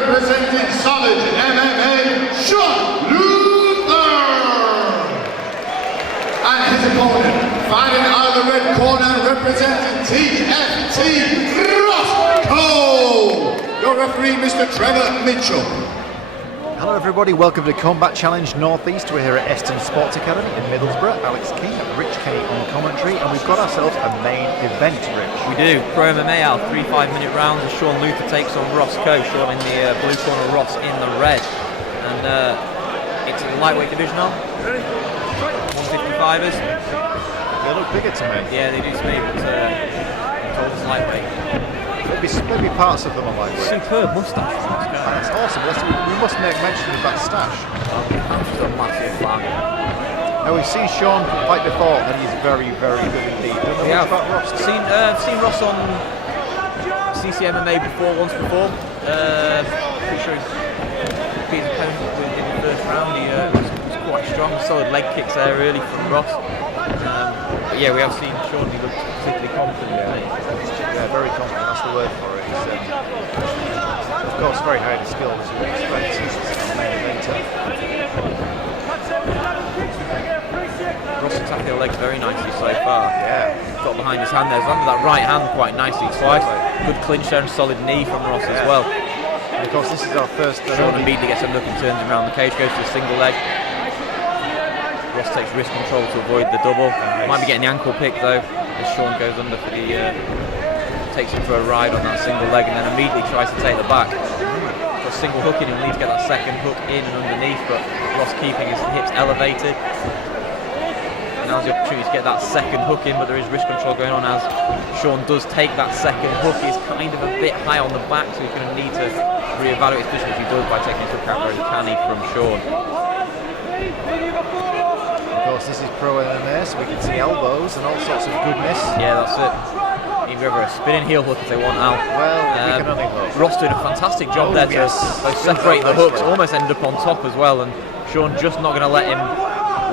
representing Solid MMA, Shaun and his opponent, fighting out of the red corner, representing TFT, Roscoe, your referee, Mr. Trevor Mitchell. Hello everybody, welcome to Combat Challenge Northeast. We're here at Eston Sports Academy in Middlesbrough. Alex King and Rich Kenny on commentary, and we've got ourselves a main event, Rich. We do. Pro MMA out, 3 5-minute rounds as Shaun Luther takes on Roscoe. Shaun in the blue corner, Ross in the red. And it's a lightweight division now. 155ers. They look bigger to me. Yeah, they do to me, but I'm told it's lightweight. Maybe parts of them are lightweight. Superb moustache. That's awesome. We must make mention of that stash. That's a massive flag. Now we've seen Shaun fight before, and he's very, very good indeed. Don't know much about Ross. Seen Ross on CCMMA once before. Pretty sure he beat his opponent in the first round. He was quite strong, solid leg kicks there really from Ross. But yeah, we have seen Shaun. He looks particularly confident. Yeah, very confident. That's the word for it. He's, of course, very highly skilled as you would expect. He's a main eventer. Ross attacking the legs very nicely so far. Yeah. Got behind his hand there. He's landed that right hand quite nicely twice. Good clinch there and solid knee from Ross as well. And of course, this is our first. Shaun immediately gets a look and turns him around the cage, goes to a single leg. Ross takes wrist control to avoid the double. Nice. Might be getting the ankle pick though, as Shaun goes under for the. Takes him for a ride on that single leg and then immediately tries to take the back. For a single hook in, he'll need to get that second hook in and underneath, but Ross keeping his hips elevated. Now's the opportunity to get that second hook in, but there is wrist control going on as Shaun does take that second hook. He's kind of a bit high on the back, so he's going to need to re-evaluate his position if he does by taking his hook out very canny from Shaun. Of course, this is pro MMA, so we can see elbows and all sorts of goodness. Yeah, that's it. Even over a spinning heel hook if they want out. Well, we can only hook. Ross doing a fantastic job there to separate the hooks, almost ended up on top as well, and Shaun just not going to let him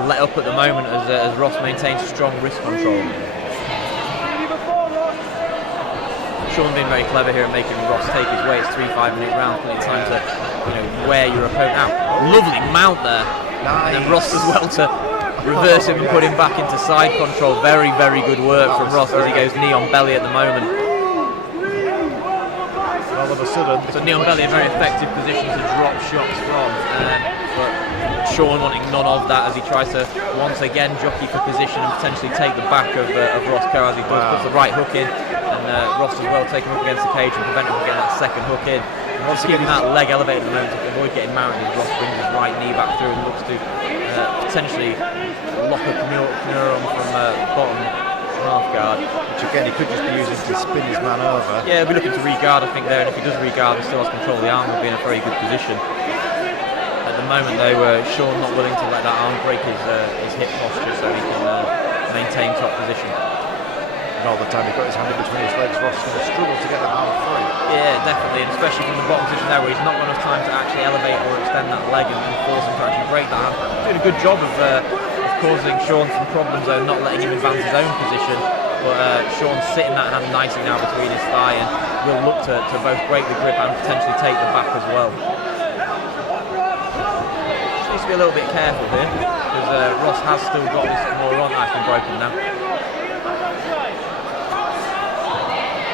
let up at the moment as Ross maintains strong wrist control. Shaun being very clever here and making Ross take his way. It's 3 5-minute rounds, plenty of time to wear your opponent out. Lovely mount there. Nice. And Ross as well to reverse him and put him back into side control. Very, very good work from Ross as he goes knee on belly at the moment. All of a sudden, so knee on belly, a very effective position to drop shots from. But Shaun wanting none of that as he tries to once again jockey for position and potentially take the back of Roscoe as he does. Puts the right hook in, and Ross as well taking him up against the cage and prevent him from getting that second hook in. And once keeping that leg elevated at the moment to avoid getting mounted, Ross brings his right knee back through and looks to potentially lock a Kimura on from bottom half guard. Which again he could just be using to spin his man over. Yeah, he'll be looking to re-guard I think there, and if he does re-guard and still has control of the arm, he'll be in a very good position. At the moment though, Shaun not willing to let that arm break his hip posture so he can maintain top position. And all the time he's got his hand in between his legs, Ross is going to struggle to get that arm free. Yeah, definitely, and especially from the bottom position there where he's not got enough time to actually elevate or extend that leg and force him to actually break that hand. Doing a good job of causing Shaun some problems though, not letting him advance his own position, but Shaun's sitting that hand nicely now between his thigh and will look to both break the grip and potentially take the back as well. Just needs to be a little bit careful here because Ross has still got his more on knife been broken now.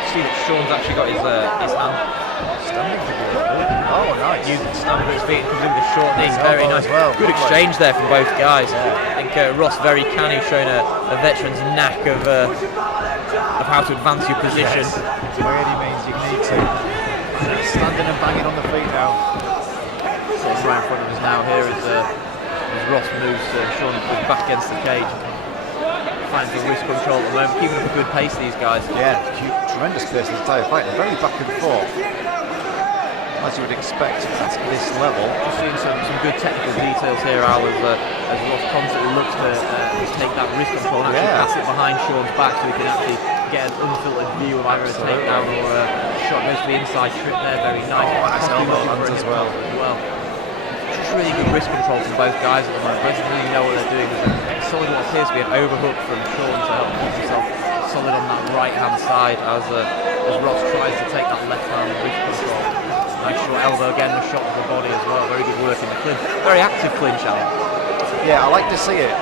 See that Shaun's actually got his hand standing to be good. Oh, nice. Using the stand with his feet and completing the short knee. Very nice. Well. Good exchange there from both guys. Yeah. I think Ross very canny, showing a veteran's knack of how to advance your position. Yes. By any means you need to. Standing and banging on the feet now. Sort of right in front of us now here as Ross moves Shaun back against the cage. Finds the wrist control at the moment, keeping up a good pace these guys. Yeah, tremendous pace the entire fight, and very back and forth, as you would expect at this level. Just seeing some good technical details here, Al, as Ross constantly looks to take that wrist control and actually pass it behind Shaun's back so he can actually get an unfiltered view of either a takedown or a shot. Goes to the inside trip there, very nice. Nice elbow lands as well. Just really good wrist control from both guys at the moment. Both really know what they're doing. There's a solid what appears to be an overhook from Shaun to help keep himself solid on that right hand side as Ross tries to take that left hand wrist control. Nice short elbow again, the shot to the body as well. Very good work in the clinch. Very active clinch, Alan. Yeah, I like to see it.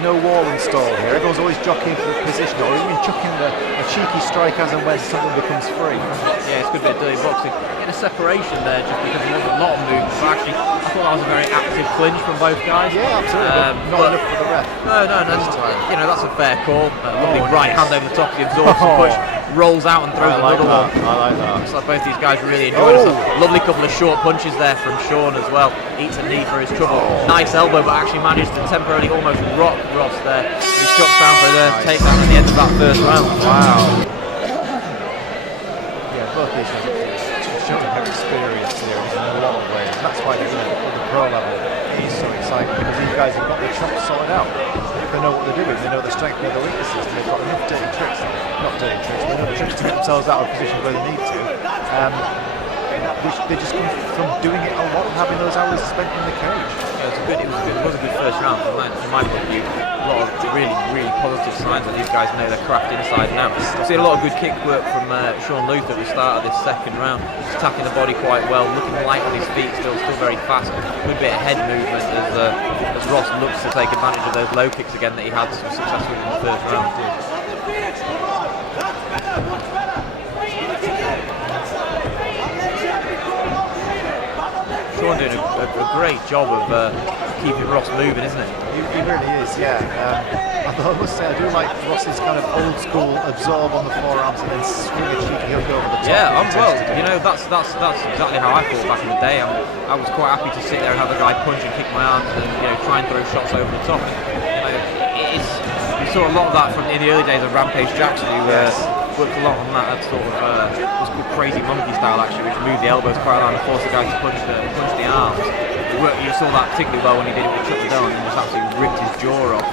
No wall installed here. Everyone's always jockeying for position or even chucking a cheeky strike as and when something becomes free. Yeah, it's a good bit of dirty boxing. In a separation there just because there wasn't a lot of movement. But actually, I thought that was a very active clinch from both guys. Yeah, absolutely. Not enough for the ref. No. You know, that's a fair call. Lovely right hand over the top, he absorbs the push, rolls out and throws another one. I like that. Looks like both these guys really enjoyed it. Lovely couple of short punches there from Shaun as well. Eats a knee for his trouble. Nice elbow, but actually managed to temporarily almost rock Ross there. He shots down for the takedown at the end of that first round. Wow. Yeah, both these guys are showing their experience here in a lot of ways. And that's why at the pro level it is so exciting, because these guys have got their chops sorted out. They know what they're doing, they know their strengths and their weaknesses, and they've got enough dirty tricks, not dirty tricks, they know the tricks to get themselves out of positions where they need to. They just come from doing it a lot and having those hours spent in the cage. Yeah, it was a good first round from my point of view. A lot of really positive signs that these guys know their craft inside and out. I've seen a lot of good kick work from Shaun Luther at the start of this second round. He's attacking the body quite well, looking light on his feet, still very fast. Good bit of head movement as Ross looks to take advantage of those low kicks again that he had so successfully in the first round. Shaun doing a great job of keeping Ross moving, isn't it? He really is, yeah. Although I must say, I do like Ross's kind of old school absorb on the forearms and then swing a cheeky hook over the top. Yeah, well, you know, that's exactly how I thought back in the day. I was quite happy to sit there and have the guy punch and kick my arms and try and throw shots over the top. We saw a lot of that in the early days of Rampage Jackson, who worked a lot on that sort of what's called crazy monkey style, actually, which moved the elbows quite around and forced the guy to punch the arms. You saw that particularly well when he did it with Chuck Liddell and just absolutely ripped his jaw off.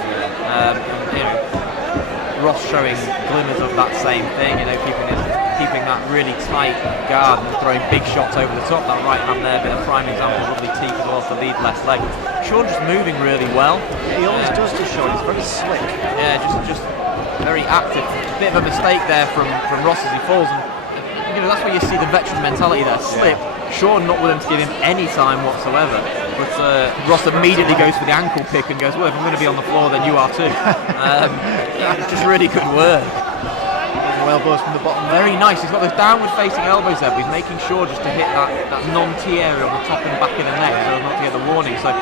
Ross showing glimmers of that same thing, keeping that really tight guard and throwing big shots over the top. That right hand there, bit of prime example, lovely teep as well to lead left leg. Shaun just moving really well. Yeah, he always does to Shaun. He's very slick. Yeah, just very active. A bit of a mistake there from Ross as he falls, and that's where you see the veteran mentality there. Slip. Yeah. Shaun not willing to give him any time whatsoever, but Ross immediately goes for the ankle pick and goes, well, if I'm going to be on the floor, then you are too. Just really good work. Elbows from the bottom. Very nice. He's got those downward facing elbows there, but he's making sure just to hit that non-T area on the top and back of the neck so not to get the warning. So,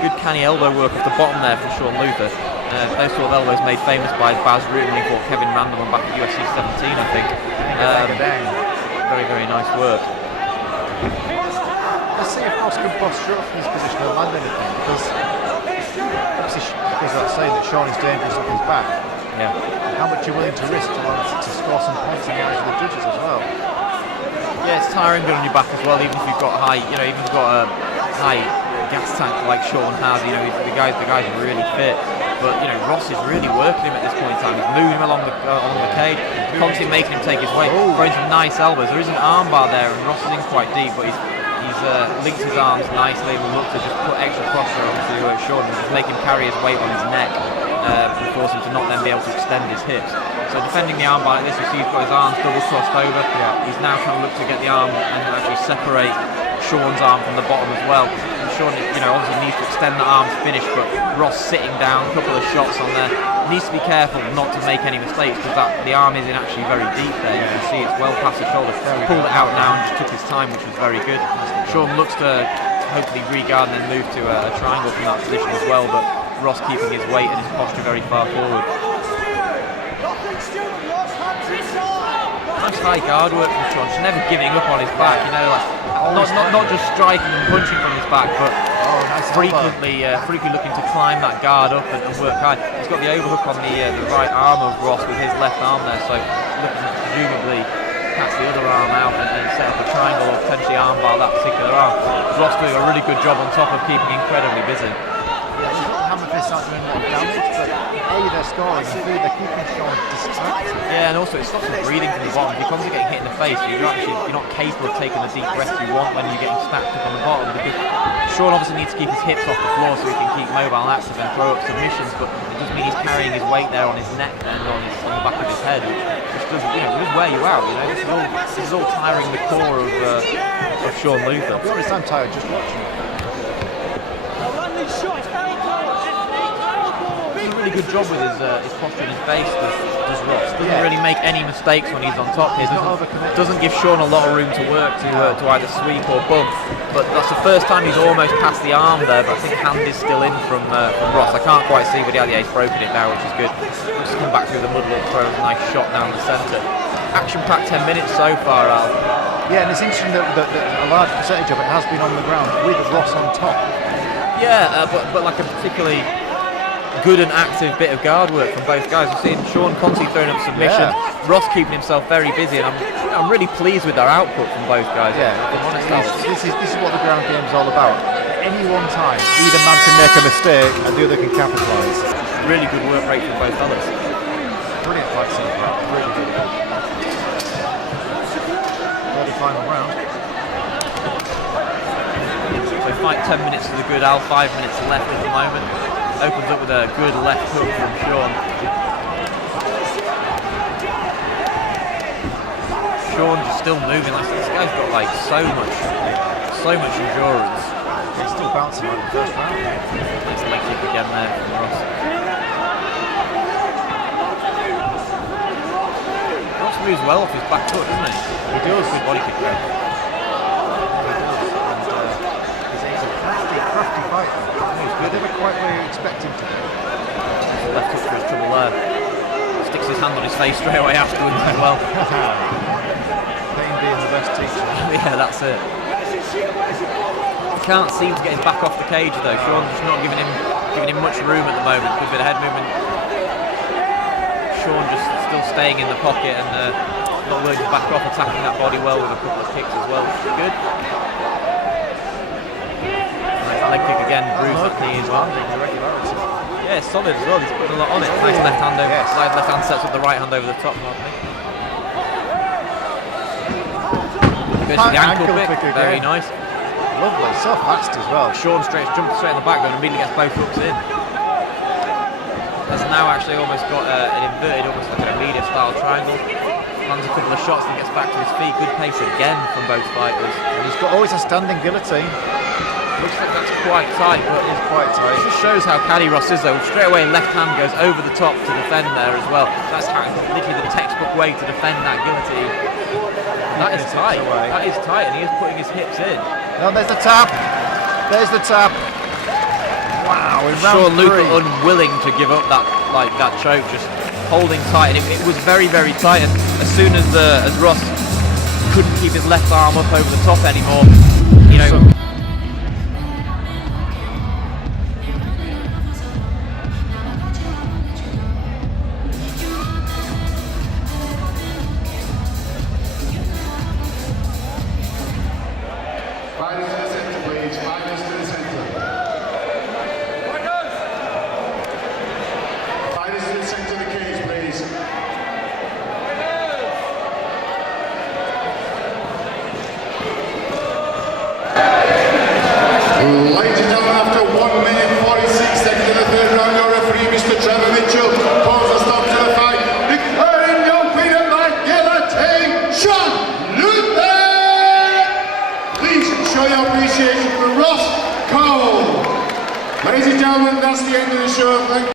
good canny elbow work off the bottom there from Shaun Luther. Those sort of elbows made famous by Baz Rutten when he fought Kevin Randleman back at UFC 17, I think. Very nice work. Let's see if Ross can posture up from his position or land anything, because obviously it goes without saying that Shaun is dangerous off his back. Yeah. How much you're willing to risk to score some points in the eyes of the judges as well. Yeah, it's tiring being on your back as well, even if you've got a high gas tank like Shaun has. The guys are really fit. But Ross is really working him at this point in time. He's moving him along the cage, constantly making him take his weight, throwing some nice elbows. There is an armbar there, and Ross is in quite deep, but he's linked his arms nicely and looked to just put extra pressure onto Shaun and just make him carry his weight on his neck and force him to not then be able to extend his hips. So defending the armbar like this, you see he's got his arms double crossed over. Yeah. He's now trying to look to get the arm and actually separate Shaun's arm from the bottom as well. And Shaun, obviously needs to extend the arm to finish, but Ross sitting down, a couple of shots on there. Needs to be careful not to make any mistakes because the arm isn't actually very deep there. You can see it's well past the shoulder. Pulled it out now and just took his time, which was very good. Shaun looks to hopefully re-guard and then move to a triangle from that position as well, but Ross keeping his weight and his posture very far forward. Nice high guard work from Shaun, just never giving up on his back, not just striking and punching from his back, but frequently looking to climb that guard up and work high. He's got the overhook on the right arm of Ross with his left arm there, so looking to presumably catch the other arm out and set up a triangle or potentially armbar that particular arm. Ross doing a really good job on top of keeping incredibly busy. Hammerfists aren't doing a lot of damage, but A, they're scoring, and B, they're keeping Shaun distracted. Yeah, and also it stops him breathing from the bottom. If you're constantly getting hit in the face, you're not capable of taking the deep breath you want when you're getting stacked up on the bottom. Because Shaun obviously needs to keep his hips off the floor so he can keep mobile and active and throw up submissions, but it doesn't mean he's carrying his weight there on his neck and on the back of his head, which just does, does wear you out. This is all tiring the core of Shaun Luther. I'll be honest, I'm tired just watching it. Does a really good job with his posture and his base, does Ross. Doesn't really make any mistakes when he's on top here. Doesn't give Shaun a lot of room to work to either sweep or bump. But that's the first time he's almost passed the arm there, but I think hand is still in from Ross. I can't quite see, but he's broken it now, which is good. Just come back through the mud, throw a nice shot down the centre. Action-packed 10 minutes so far, Al. Yeah, and it's interesting that a large percentage of it has been on the ground with Ross on top. Yeah, but like a particularly good and active bit of guard work from both guys. We've seen Shaun constantly throwing up submissions, Ross keeping himself very busy, and I'm really pleased with their output from both guys. Yeah, this is what the ground game is all about. At any one time, either man can make a mistake and the other can capitalise. Really good work rate from both fellas. Brilliant fight so far, really good. The final round. So fight 10 minutes to the good, Al, 5 minutes left at the moment. Opens up with a good left hook from Shaun. Shaun just still moving. This guy's got like so much endurance. He's still bouncing on the first round. Nice leg kick again there from Ross. Ross moves well off his back foot, doesn't he? He does. Good body kick there. He's a crafty fighter. He's never quite where you expect him to be. Left hook for his trouble there. Sticks his hand on his face straight away afterwards as well. Pain being the best teacher. Yeah, that's it. He can't seem to get his back off the cage though. Shaun's just not giving him much room at the moment. Good bit of head movement. Shaun just still staying in the pocket and not willing to back off, attacking that body well with a couple of kicks as well, which is good. Nice leg kick again, bruised that knee as well. Yeah, it's solid as well. He's putting a lot on it. Nice left hand over. Slide left hand sets up the right hand over the top. Goes for the ankle pick. Very nice. Lovely, so fast as well. Shaun jumps straight in the backbone and immediately gets both hooks in. Has now actually almost got an inverted, almost like an immediate style triangle. Lands a couple of shots and gets back to his feet. Good pace again from both fighters. And he's got always a standing guillotine. Looks like that's quite tight, but it is quite tight. It just shows how caddy Ross is though. Straight away left hand goes over the top to defend there as well. That's how, literally the textbook way to defend that guillotine. That is tight. That is tight, and he is putting his hips in. No, there's the tap. There's the tap. Wow, in Shaun round Luther 3. unwilling to give up that choke, just holding tight, and it was very, very tight. And as soon as Ross couldn't keep his left arm up over the top anymore, Fighters to the centre, please. Fighters to the centre. Fighters to the centre of the cage, please. Ladies and gentlemen, after 1 minute 46 seconds of the third round, your referee, Mr. Trevor Mitchell, calls a stop to the fight. Declaring your winner by guillotine, Shaun Luther! Please show your appreciation for Ross Cole. Ladies and gentlemen, that's the end of the show. Thank you.